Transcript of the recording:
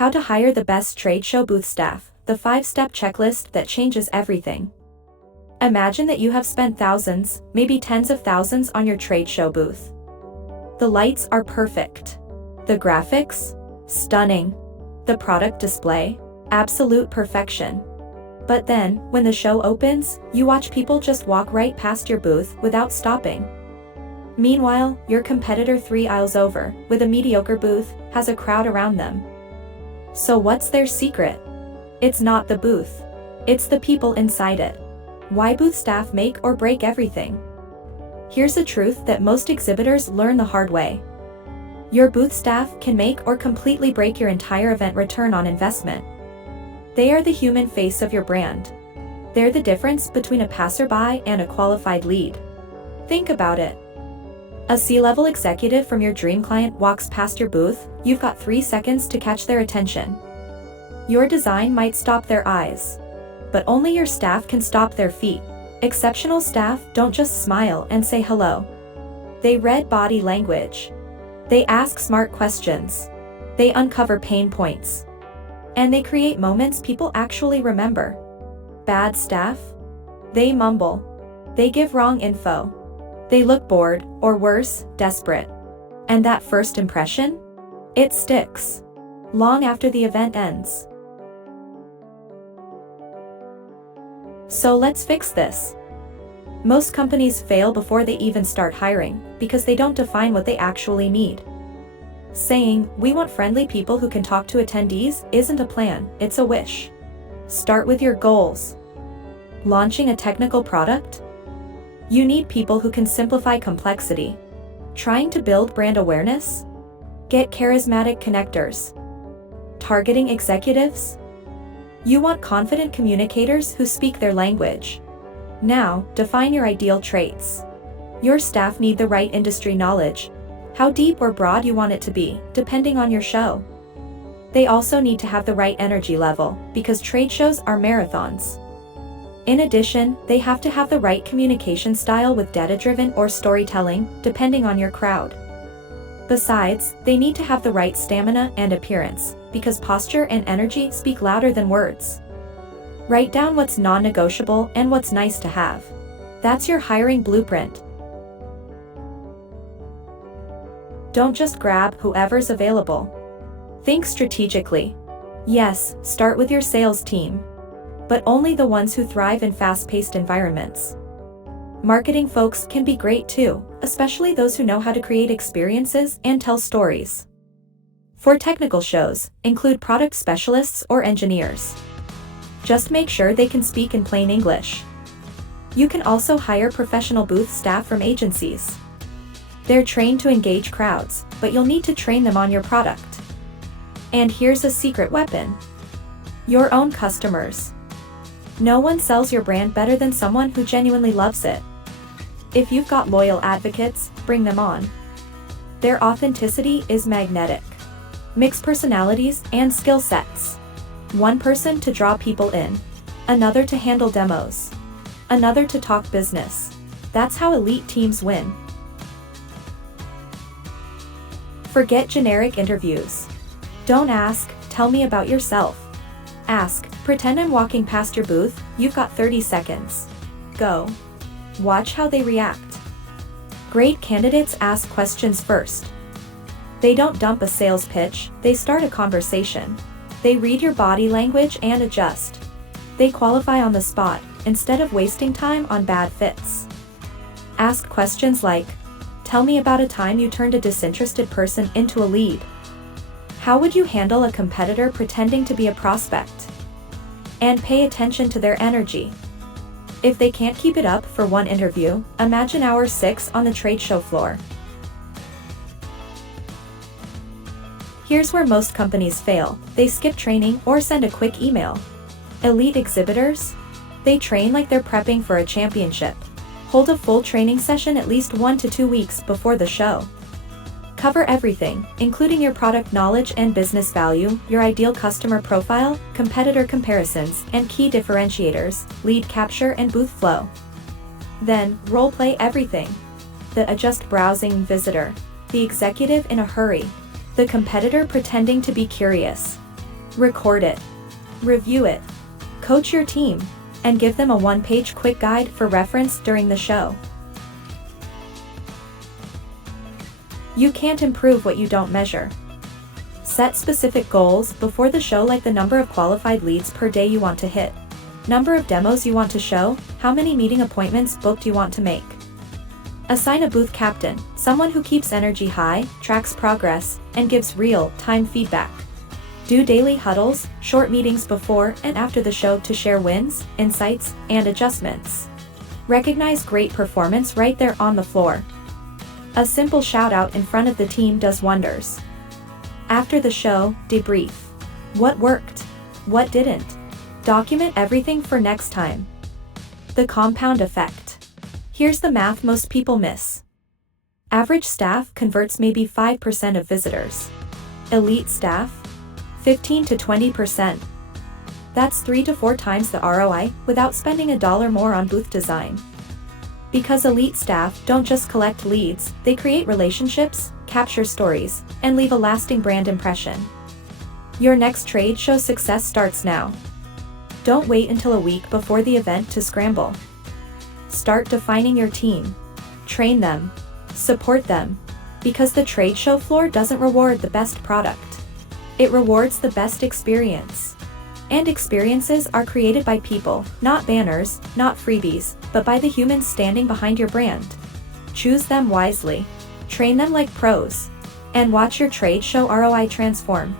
How to hire the best trade show booth staff, the 5-step checklist that changes everything. Imagine that you have spent thousands, maybe tens of thousands on your trade show booth. The lights are perfect. The graphics? Stunning. The product display? Absolute perfection. But then, when the show opens, you watch people just walk right past your booth without stopping. Meanwhile, your competitor 3 aisles over, with a mediocre booth, has a crowd around them. So what's their secret? It's not the booth. It's the people inside it. Why booth staff make or break everything? Here's a truth that most exhibitors learn the hard way. Your booth staff can make or completely break your entire event return on investment. They are the human face of your brand. They're the difference between a passerby and a qualified lead. Think about it. A C-level executive from your dream client walks past your booth, you've got 3 seconds to catch their attention. Your design might stop their eyes, but only your staff can stop their feet. Exceptional staff don't just smile and say hello. They read body language. They ask smart questions. They uncover pain points. And they create moments people actually remember. Bad staff? They mumble. They give wrong info. They look bored, or worse, desperate. And that first impression? It sticks. Long after the event ends. So let's fix this. Most companies fail before they even start hiring, because they don't define what they actually need. Saying, "We want friendly people who can talk to attendees," isn't a plan, it's a wish. Start with your goals. Launching a technical product? You need people who can simplify complexity. Trying to build brand awareness? Get charismatic connectors. Targeting executives? You want confident communicators who speak their language. Now, define your ideal traits. Your staff need the right industry knowledge. How deep or broad you want it to be, depending on your show. They also need to have the right energy level, because trade shows are marathons. In addition, they have to have the right communication style with data-driven or storytelling, depending on your crowd. Besides, they need to have the right stamina and appearance, because posture and energy speak louder than words. Write down what's non-negotiable and what's nice to have. That's your hiring blueprint. Don't just grab whoever's available. Think strategically. Yes, start with your sales team. But only the ones who thrive in fast-paced environments. Marketing folks can be great too, especially those who know how to create experiences and tell stories. For technical shows, include product specialists or engineers. Just make sure they can speak in plain English. You can also hire professional booth staff from agencies. They're trained to engage crowds, but you'll need to train them on your product. And here's a secret weapon. Your own customers. No one sells your brand better than someone who genuinely loves it. If you've got loyal advocates, bring them on. Their authenticity is magnetic. Mix personalities and skill sets. One person to draw people in. Another to handle demos. Another to talk business. That's how elite teams win. Forget generic interviews. Don't ask, "Tell me about yourself." Ask, "Pretend I'm walking past your booth, you've got 30 seconds. Go." Watch how they react. Great candidates ask questions first. They don't dump a sales pitch, they start a conversation. They read your body language and adjust. They qualify on the spot, instead of wasting time on bad fits. Ask questions like, "Tell me about a time you turned a disinterested person into a lead." How would you handle a competitor pretending to be a prospect? And pay attention to their energy. If they can't keep it up for one interview, imagine hour 6 on the trade show floor. Here's where most companies fail. They skip training or send a quick email. Elite exhibitors? They train like they're prepping for a championship. Hold a full training session at least 1 to 2 weeks before the show. Cover everything, including your product knowledge and business value, your ideal customer profile, competitor comparisons, and key differentiators, lead capture and booth flow. Then, role-play everything. The just browsing visitor. The executive in a hurry. The competitor pretending to be curious. Record it. Review it. Coach your team, and give them a one-page quick guide for reference during the show. You can't improve what you don't measure. Set specific goals before the show, like the number of qualified leads per day you want to hit, number of demos you want to show, how many meeting appointments booked you want to make. Assign a booth captain, someone who keeps energy high, tracks progress, and gives real-time feedback. Do daily huddles, short meetings before and after the show to share wins, insights, and adjustments. Recognize great performance right there on the floor. A simple shout-out in front of the team does wonders. After the show, debrief. What worked? What didn't? Document everything for next time. The compound effect. Here's the math most people miss. Average staff converts maybe 5% of visitors. Elite staff? 15 to 20%. That's 3 to 4 times the ROI without spending $1 more on booth design. Because elite staff don't just collect leads, they create relationships, capture stories, and leave a lasting brand impression. Your next trade show success starts now. Don't wait until a week before the event to scramble. Start defining your team. Train them. Support them. Because the trade show floor doesn't reward the best product. It rewards the best experience. And experiences are created by people, not banners, not freebies, but by the humans standing behind your brand. Choose them wisely. Train them like pros. And watch your trade show ROI transform.